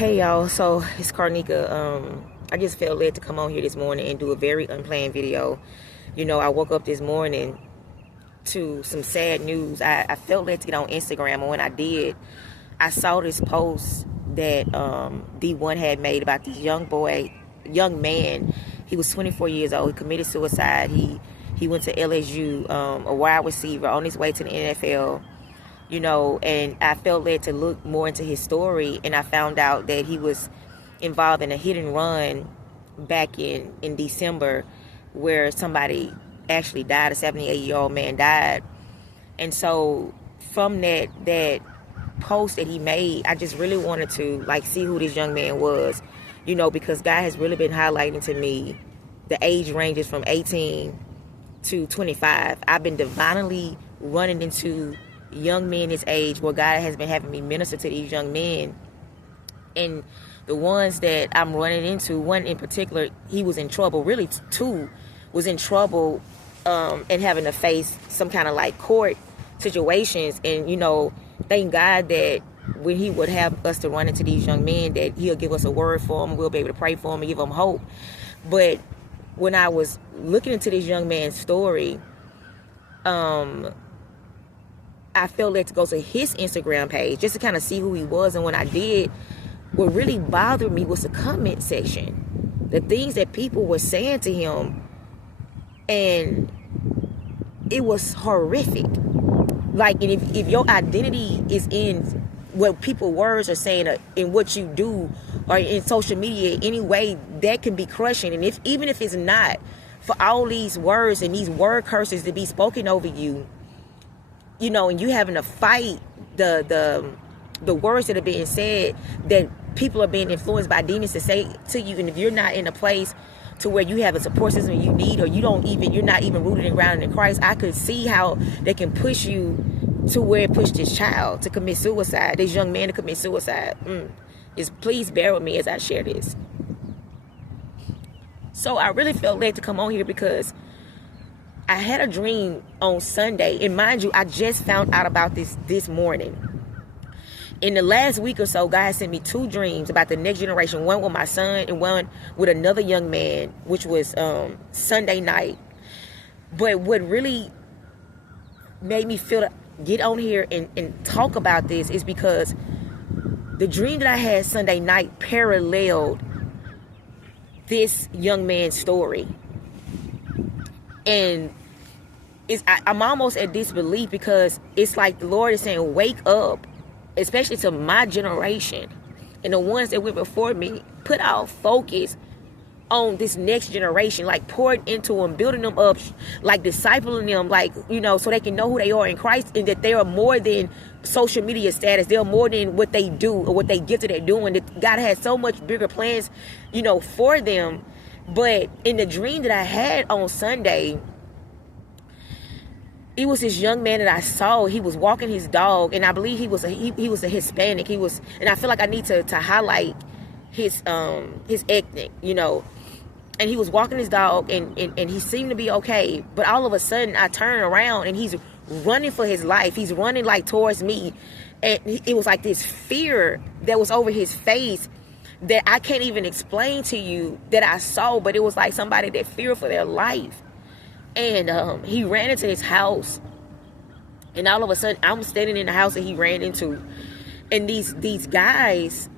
Hey y'all, so it's Carnika. I just felt led to come on here this morning and do a very unplanned video. I woke up this morning to some sad news. I felt led to get on Instagram, and when I did, I saw this post that D1 had made about this young man. He was 24 years old. He committed suicide. He went to LSU, a wide receiver on his way to the NFL. And I felt led to look more into his story, and I found out that he was involved in a hit and run back in December where somebody actually died. A 78-year-old man died. And so from that post that he made, I just really wanted to see who this young man was, because God has really been highlighting to me the age ranges from 18 to 25. I've been divinely running into young men his age where God has been having me minister to these young men. And the ones that I'm running into, one in particular, he was in trouble. Really, two was in trouble and having to face some kind of court situations. And, thank God that when he would have us to run into these young men, that he'll give us a word for them. We'll be able to pray for them and give them hope. But when I was looking into this young man's story, I felt led to go to his Instagram page just to kind of see who he was. And when I did, what really bothered me was the comment section. The things that people were saying to him. And it was horrific. And if your identity is in what people's words are saying, in what you do, or in social media, any way, that can be crushing. And even if it's not, for all these words and these word curses to be spoken over you, and you having to fight the words that are being said, that people are being influenced by demons to say to you, and if you're not in a place to where you have a support system you need, or you're not even rooted and grounded in Christ, I could see how they can push you to where it pushed this child to commit suicide, this young man to commit suicide. Please bear with me as I share this. So I really felt led to come on here because I had a dream on Sunday, and mind you, I just found out about this morning. In the last week or so, God sent me two dreams about the next generation, one with my son and one with another young man, which was Sunday night. But what really made me feel to get on here and talk about this is because the dream that I had Sunday night paralleled this young man's story. And I'm almost at disbelief, because it's like the Lord is saying, wake up, especially to my generation and the ones that went before me. Put our focus on this next generation, pouring into them, building them up, discipling them, so they can know who they are in Christ, and that they are more than social media status. They're more than what they do or what they gifted at doing. That God has so much bigger plans, for them. But in the dream that I had on Sunday, it was this young man that I saw. He was walking his dog, and I believe he was a Hispanic. And I feel like I need to highlight his ethnic, And he was walking his dog, and he seemed to be okay. But all of a sudden, I turn around, and he's running for his life. He's running towards me, and it was this fear that was over his face that I can't even explain to you that I saw. But it was like somebody that feared for their life. And he ran into his house, and all of a sudden I'm standing in the house that he ran into, and these guys,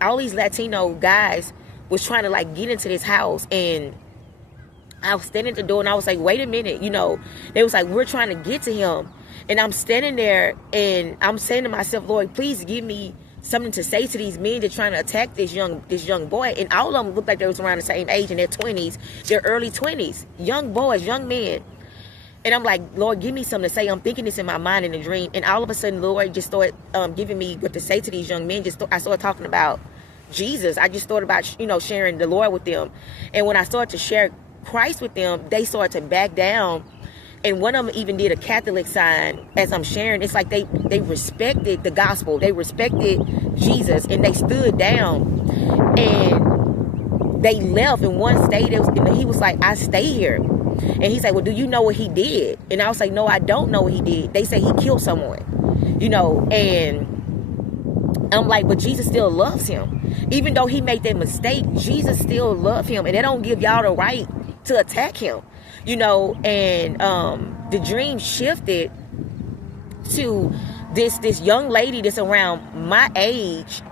all these Latino guys, was trying to get into this house. And I was standing at the door, and I was like, wait a minute, they was like, we're trying to get to him. And I'm standing there, and I'm saying to myself, Lord, please give me something to say to these men that are trying to attack this young boy. And all of them looked like they was around the same age, in their 20s, their early 20s, young boys, young men. And I'm like, Lord, give me something to say. I'm thinking this in my mind in a dream, and all of a sudden, Lord just started giving me what to say to these young men. I started talking about Jesus. I just thought about sharing the Lord with them. And when I started to share Christ with them, they started to back down. And one of them even did a Catholic sign as I'm sharing. It's like they respected the gospel. They respected Jesus, and they stood down, and they left. And one stayed. He was like, I stay here. And he said, well, do you know what he did? And I was like, no, I don't know what he did. They say he killed someone, and I'm like, but Jesus still loves him. Even though he made that mistake, Jesus still loves him. And they don't give y'all the right to attack him. You know, and the dream shifted to this young lady that's around my age.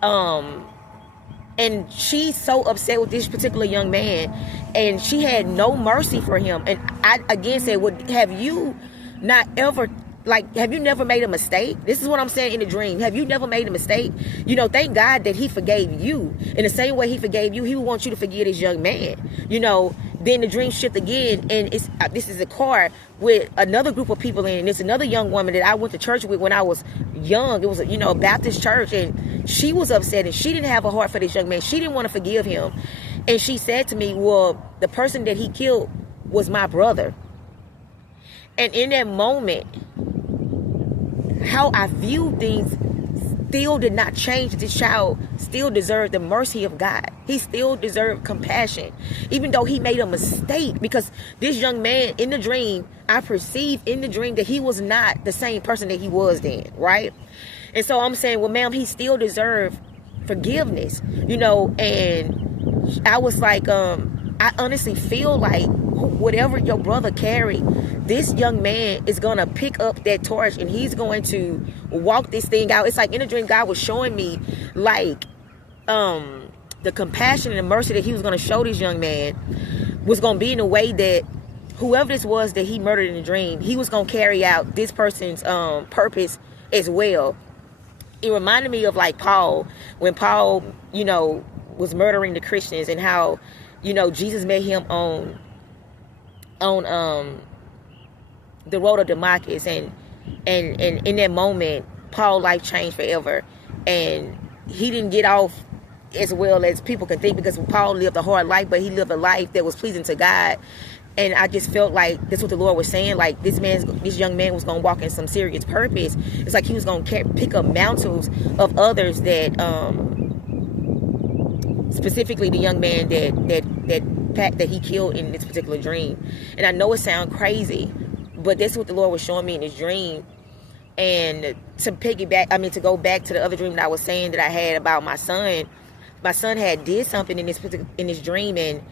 And she's so upset with this particular young man. And she had no mercy for him. And I again said, well, have you not ever... Like, have you never made a mistake? This is what I'm saying in the dream. Have you never made a mistake? You know, thank God that he forgave you. In the same way he forgave you, he would want you to forgive this young man. You know, then the dream shift again, and this is a car with another group of people in. And it's another young woman that I went to church with when I was young. It was, you know, a Baptist church, and she was upset, and she didn't have a heart for this young man. She didn't want to forgive him. And she said to me, well, the person that he killed was my brother. And in that moment, how I viewed things still did not change. This child still deserved the mercy of God. He still deserved compassion, even though he made a mistake. Because this young man in the dream, I perceived in the dream that he was not the same person that he was then, right? And so I'm saying, well, ma'am, he still deserved forgiveness, you know. And I was like, I honestly feel like whatever your brother carried, this young man is going to pick up that torch and he's going to walk this thing out. It's like in a dream, God was showing me like the compassion and the mercy that he was going to show this young man was going to be in a way that whoever this was that he murdered in the dream, he was going to carry out this person's purpose as well. It reminded me of like Paul, when Paul, you know, was murdering the Christians, and how, you know, Jesus met him on the road of Damascus, and in that moment, Paul's life changed forever, and he didn't get off as well as people can think, because Paul lived a hard life, but he lived a life that was pleasing to God. And I just felt like that's what the Lord was saying. Like this young man was going to walk in some serious purpose. It's like he was going to pick up mantles of others that, specifically the young man that he killed in this particular dream. And I know it sounds crazy, but that's what the Lord was showing me in this dream. And to go back to the other dream that I was saying that I had about my son had did something in this dream, and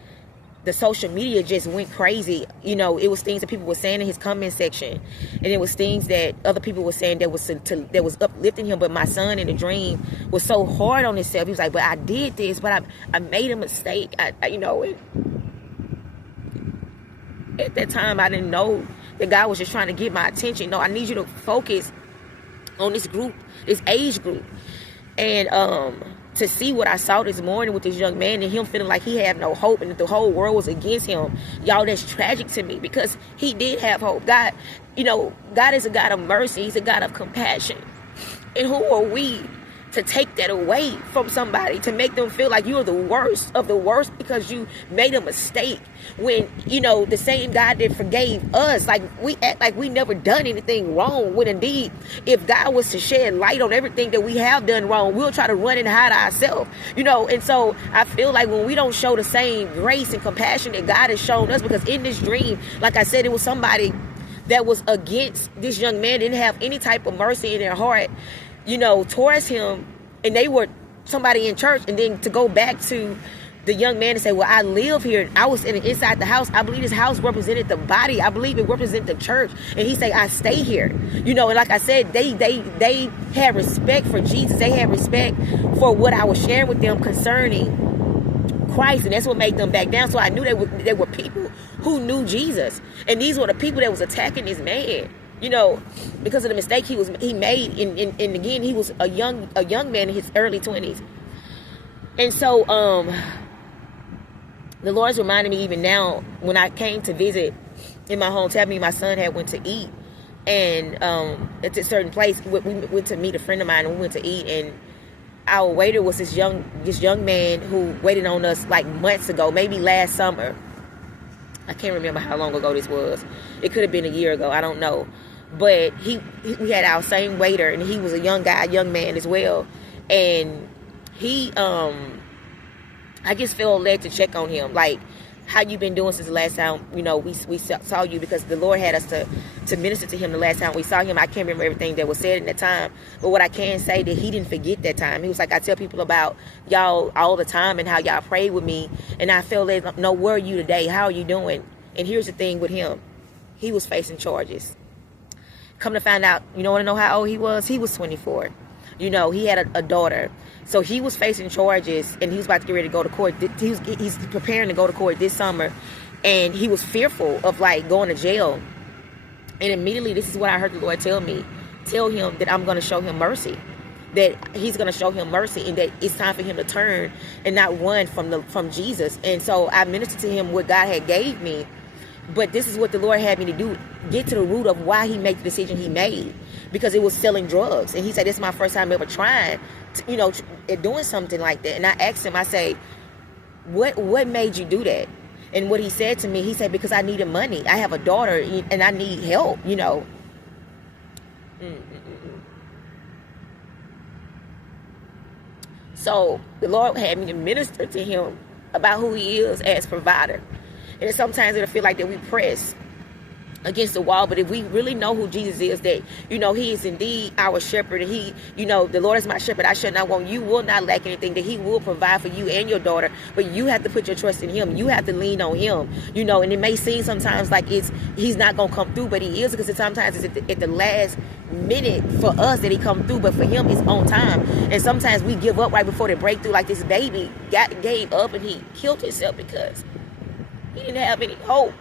the social media just went crazy. You know, it was things that people were saying in his comment section, and it was things that other people were saying that was uplifting him. But my son in the dream was so hard on himself. He was like, but I did this, but I made a mistake. You know, at that time I didn't know that God was just trying to get my attention. No, I need you to focus on this group, this age group. And to see what I saw this morning with this young man and him feeling like he had no hope and that the whole world was against him, y'all, that's tragic to me, because he did have hope. God, you know, God is a God of mercy. He's a God of compassion. And who are we to take that away from somebody, to make them feel like you're the worst of the worst because you made a mistake, when, you know, the same God that forgave us, like we act like we never done anything wrong, when indeed if God was to shed light on everything that we have done wrong, we'll try to run and hide ourselves, you know. And so I feel like when we don't show the same grace and compassion that God has shown us, because in this dream, like I said, it was somebody that was against this young man, didn't have any type of mercy in their heart, you know, towards him, and they were somebody in church. And then to go back to the young man and say, well, I live here, I was inside the house, I believe this house represented the body, I believe it represented the church, and he say, I stay here, you know. And like I said, they had respect for Jesus, they had respect for what I was sharing with them concerning Christ, and that's what made them back down. So I knew they were people who knew Jesus, and these were the people that was attacking this man, you know, because of the mistake he made. And again, he was a young man in his early 20s. And so the Lord's reminding me even now, when I came to visit in my hometown, me and my son had went to eat, and at a certain place we went to meet a friend of mine, and we went to eat, and our waiter was this young man who waited on us like months ago, maybe last summer. I can't remember how long ago this was. It could have been a year ago, I don't know. But we had our same waiter, and he was a young man as well. And he, I just felt led to check on him. Like, how you been doing since the last time, we saw you, because the Lord had us to minister to him the last time we saw him. I can't remember everything that was said in that time, but what I can say that he didn't forget that time. He was like, I tell people about y'all all the time and how y'all prayed with me, and I feel like, no, where are you today? How are you doing? And here's the thing with him. He was facing charges. Come to find out, you want to know how old he was? He was 24. He had a daughter. So he was facing charges, and he was about to get ready to go to court. He's preparing to go to court this summer, and he was fearful of going to jail. And immediately, this is what I heard the Lord tell me. Tell him that I'm going to show him mercy. That he's going to show him mercy, and that it's time for him to turn and not run from Jesus. And so I ministered to him what God had gave me. But this is what the Lord had me to do. Get to the root of why he made the decision he made. Because it was selling drugs. And he said, this is my first time ever trying, doing something like that. And I asked him, I say, what made you do that? And what he said to me, he said, because I needed money. I have a daughter and I need help, So the Lord had me to minister to him about who he is as provider. And sometimes it'll feel like that we press against the wall, but if we really know who Jesus is, that he is indeed our shepherd, and he, the Lord is my shepherd, I shall not want. You will not lack anything, that he will provide for you and your daughter, but you have to put your trust in him. You have to lean on him, and it may seem sometimes like he's not gonna come through, but he is, because sometimes it's at the last minute for us that he come through, but for him it's on time. And sometimes we give up right before the breakthrough, like this baby gave up and he killed himself because he didn't have any hope.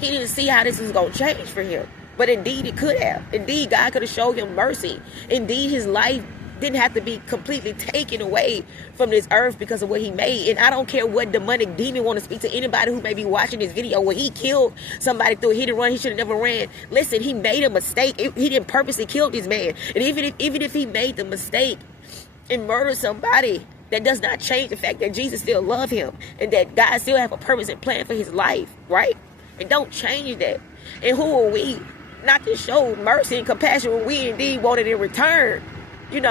He didn't see how this was going to change for him. But indeed, it could have. Indeed, God could have showed him mercy. Indeed, his life didn't have to be completely taken away from this earth because of what he made. And I don't care what demonic demon want to speak to anybody who may be watching this video where he killed somebody through a hit and run. He should have never ran. Listen, he made a mistake. He didn't purposely kill this man. And even if he made the mistake and murdered somebody, that does not change the fact that Jesus still loved him and that God still have a purpose and plan for his life, right? And don't change that. And who are we not to show mercy and compassion when we indeed want it in return? And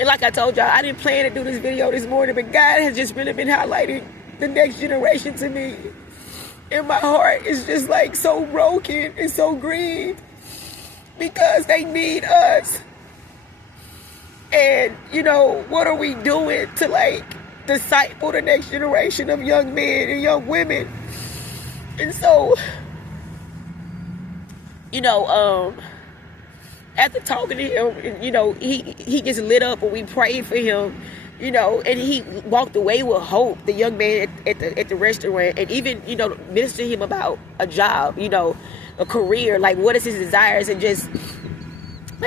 like I told y'all, I didn't plan to do this video this morning, but God has just really been highlighting the next generation to me. And my heart is just so broken and so grieved because they need us. And, what are we doing to disciple the next generation of young men and young women? And so, after talking to him, he gets lit up when we prayed for him, and he walked away with hope, the young man at the restaurant, and even, ministered to him about a job, a career, what is his desires, and just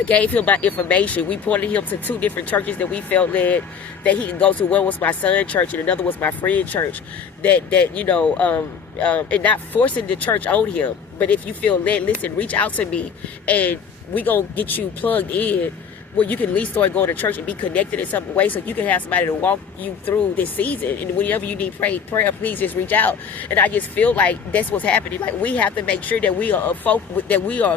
gave him my information. We pointed him to 2 different churches that we felt led that he could go to. One was my son's church and another was my friend's church. And not forcing the church on him. But if you feel led, listen, reach out to me and we gonna get you plugged in where you can at least start going to church and be connected in some way so you can have somebody to walk you through this season. And whenever you need prayer, please just reach out. And I just feel like that's what's happening. We have to make sure that we are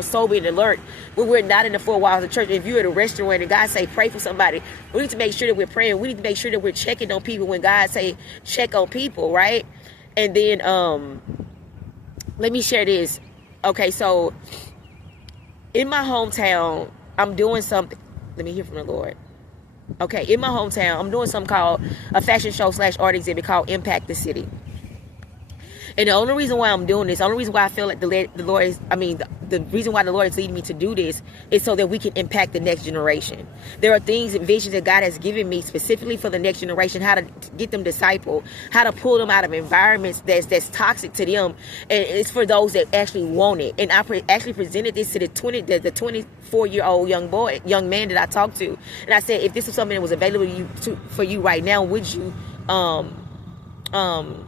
sober and alert when we're not in the 4 walls of church. If you're at a restaurant and God say pray for somebody, we need to make sure that we're praying. We need to make sure that we're checking on people when God say check on people, right? And then let me share this. Okay, so in my hometown, I'm doing something. Let me hear from the Lord. Okay, in my hometown, I'm doing something called a fashion show / art exhibit called Impact the City. And the only reason why I'm doing this, the only reason why I feel like the reason why the Lord is leading me to do this is so that we can impact the next generation. There are things and visions that God has given me specifically for the next generation, how to get them discipled, how to pull them out of environments that's toxic to them. And it's for those that actually want it. And I actually presented this to the 24-year-old young man that I talked to. And I said, if this is something that was available for you right now, would you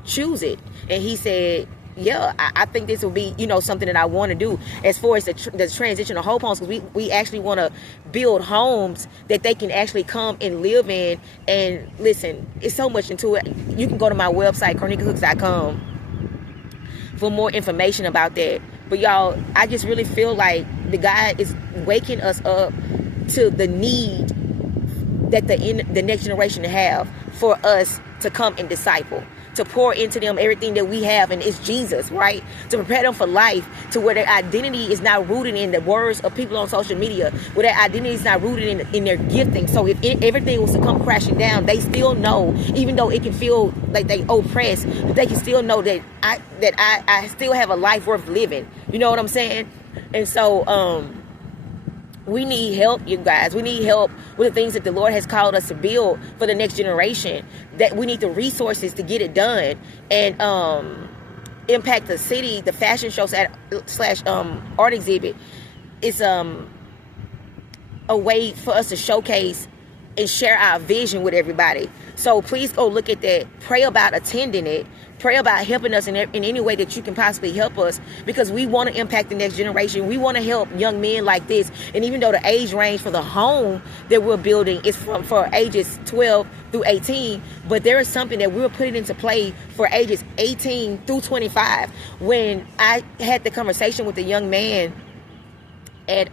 choose it? And he said, yeah, I think this will be, something that I want to do as far as the transition of hope homes, because we actually want to build homes that they can actually come and live in. And listen, it's so much into it. You can go to my website, CorneliaHooks.com, for more information about that. But y'all, I just really feel like the God is waking us up to the need that the next generation have for us to come and disciple. to pour into them everything that we have, and it's Jesus, right? To prepare them for life, to where their identity is not rooted in the words of people on social media, where their identity is not rooted in their gifting. So if everything was to come crashing down, they still know, even though it can feel like they oppressed, they can still know that I still have a life worth living. You know what I'm saying? And so we need help, you guys. We need help with the things that the Lord has called us to build for the next generation. That we need the resources to get it done and impact the city. The fashion show / art exhibit is a way for us to showcase and share our vision with everybody. So please go look at that. Pray about attending it. Pray about helping us in any way that you can possibly help us, because we want to impact the next generation. We want to help young men like this. And even though the age range for the home that we're building is for ages 12 through 18, but there is something that we're putting into play for ages 18 through 25. When I had the conversation with the young man at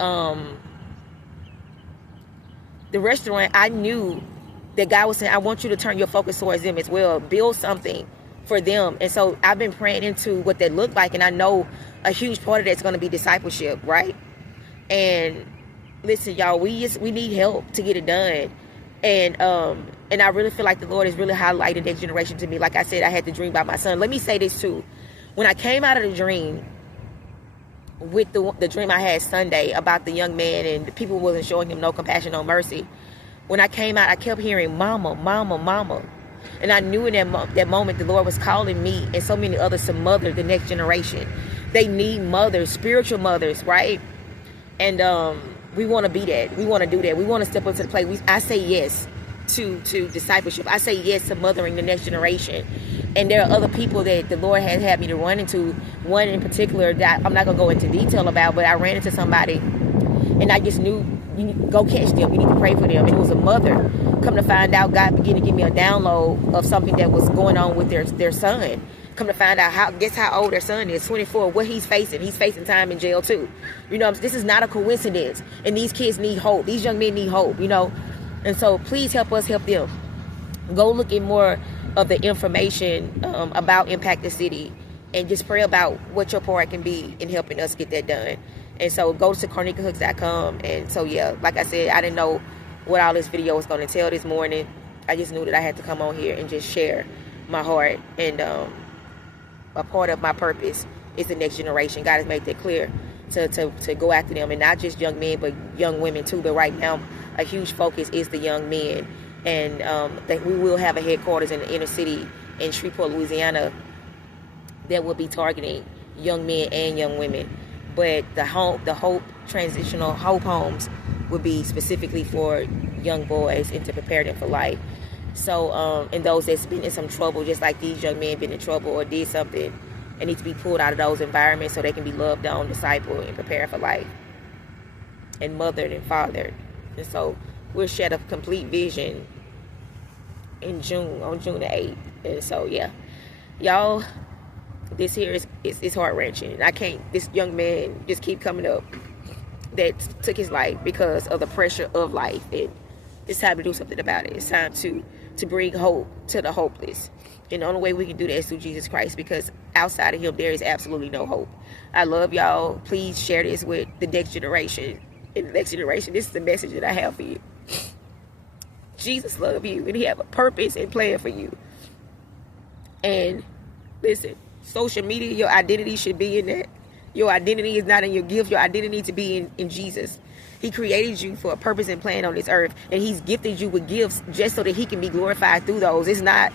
the restaurant, I knew that God was saying, I want you to turn your focus towards them as well. Build something for them. And so I've been praying into what that looked like, and I know a huge part of that's going to be discipleship, right? And listen, y'all, we need help to get it done. And I really feel like the Lord has really highlighted next generation to me. Like I said, I had the dream about my son. Let me say this too. When I came out of the dream, with the dream I had Sunday about the young man and the people wasn't showing him no compassion, no mercy, when I came out, I kept hearing mama, mama, mama. And I knew in that moment the Lord was calling me and so many others to mother the next generation. They need mothers, spiritual mothers, right? And we want to be that. We want to do that. We want to step up to the plate. I say yes to discipleship. I say yes to mothering the next generation. And there are other people that the Lord has had me to run into. One in particular that I'm not going to go into detail about, but I ran into somebody and I just knew, you need to go catch them. You need to pray for them. And it was a mother. Come to find out, God began to give me a download of something that was going on with their son. Come to find out, guess how old their son is, 24, what he's facing. He's facing time in jail too. You know, this is not a coincidence. And these kids need hope. These young men need hope, you know. And so please help us help them. Go look at more of the information about Impact the City, and just pray about what your part can be in helping us get that done. And so go to CarnikaHooks.com. And so, yeah, like I said, I didn't know what all this video was going to tell this morning. I just knew that I had to come on here and just share my heart. And a part of my purpose is the next generation. God has made that clear to go after them, and not just young men, but young women too. But right now, a huge focus is the young men. And that we will have a headquarters in the inner city in Shreveport, Louisiana, that will be targeting young men and young women. But the Hope Transitional Hope Homes would be specifically for young boys and to prepare them for life. So, and those that's been in some trouble, just like these young men been in trouble or did something, and need to be pulled out of those environments so they can be loved on, discipled, and prepared for life, and mothered and fathered. And so we'll share a complete vision on June the 8th. And so, yeah, y'all, this here is heart-wrenching. I can't, this young man just keep coming up that took his life because of the pressure of life, and it's time to do something about it. It's time to bring hope to the hopeless. And the only way we can do that is through Jesus Christ, because outside of him there is absolutely no hope. I love y'all. Please share this with the next generation. And the next generation, this is the message that I have for you. Jesus loves you, and he have a purpose and plan for you. And listen, social media, your identity should be in that. Your identity is not in your gift. Your identity needs to be in Jesus. He created you for a purpose and plan on this earth, and he's gifted you with gifts just so that he can be glorified through those. It's not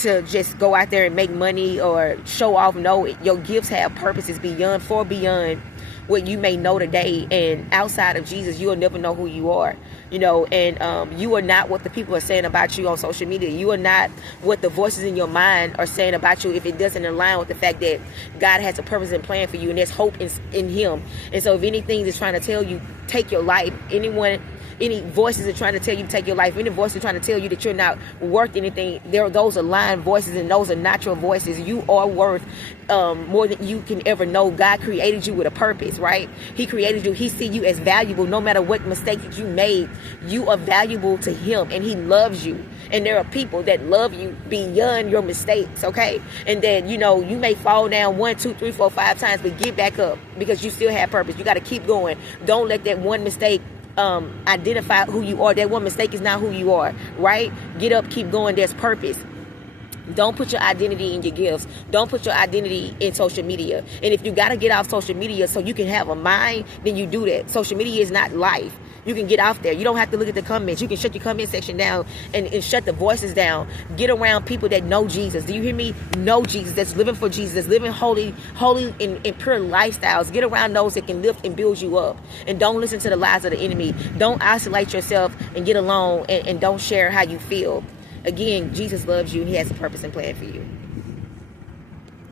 to just go out there and make money or show off. No, your gifts have purposes beyond what you may know today. And outside of Jesus, you'll never know who you are, you know. And you are not what the people are saying about you on social media. You are not what the voices in your mind are saying about you if it doesn't align with the fact that God has a purpose and plan for you, and there's hope in him. And so if anything is trying to tell you take your life, any voices are trying to tell you to take your life, any voices are trying to tell you that you're not worth anything, those are lying voices, and those are natural voices. You are worth more than you can ever know. God created you with a purpose, right? He created you. He see you as valuable. No matter what mistakes you made, you are valuable to him, and he loves you. And there are people that love you beyond your mistakes, okay? And that, you know, you may fall down 1, 2, 3, 4, 5 times, but get back up, because you still have purpose. You got to keep going. Don't let that one mistake identify who you are. That one mistake is not who you are, right? Get up, keep going. There's purpose. Don't put your identity in your gifts. Don't put your identity in social media. And if you got to get off social media so you can have a mind, then you do that. Social media is not life. You can get off there. You don't have to look at the comments. You can shut your comment section down and shut the voices down. Get around people that know Jesus. Do you hear me? Know Jesus. That's living for Jesus. That's living holy and pure lifestyles. Get around those that can lift and build you up. And don't listen to the lies of the enemy. Don't isolate yourself and get alone, and don't share how you feel. Again, Jesus loves you, and he has a purpose and plan for you.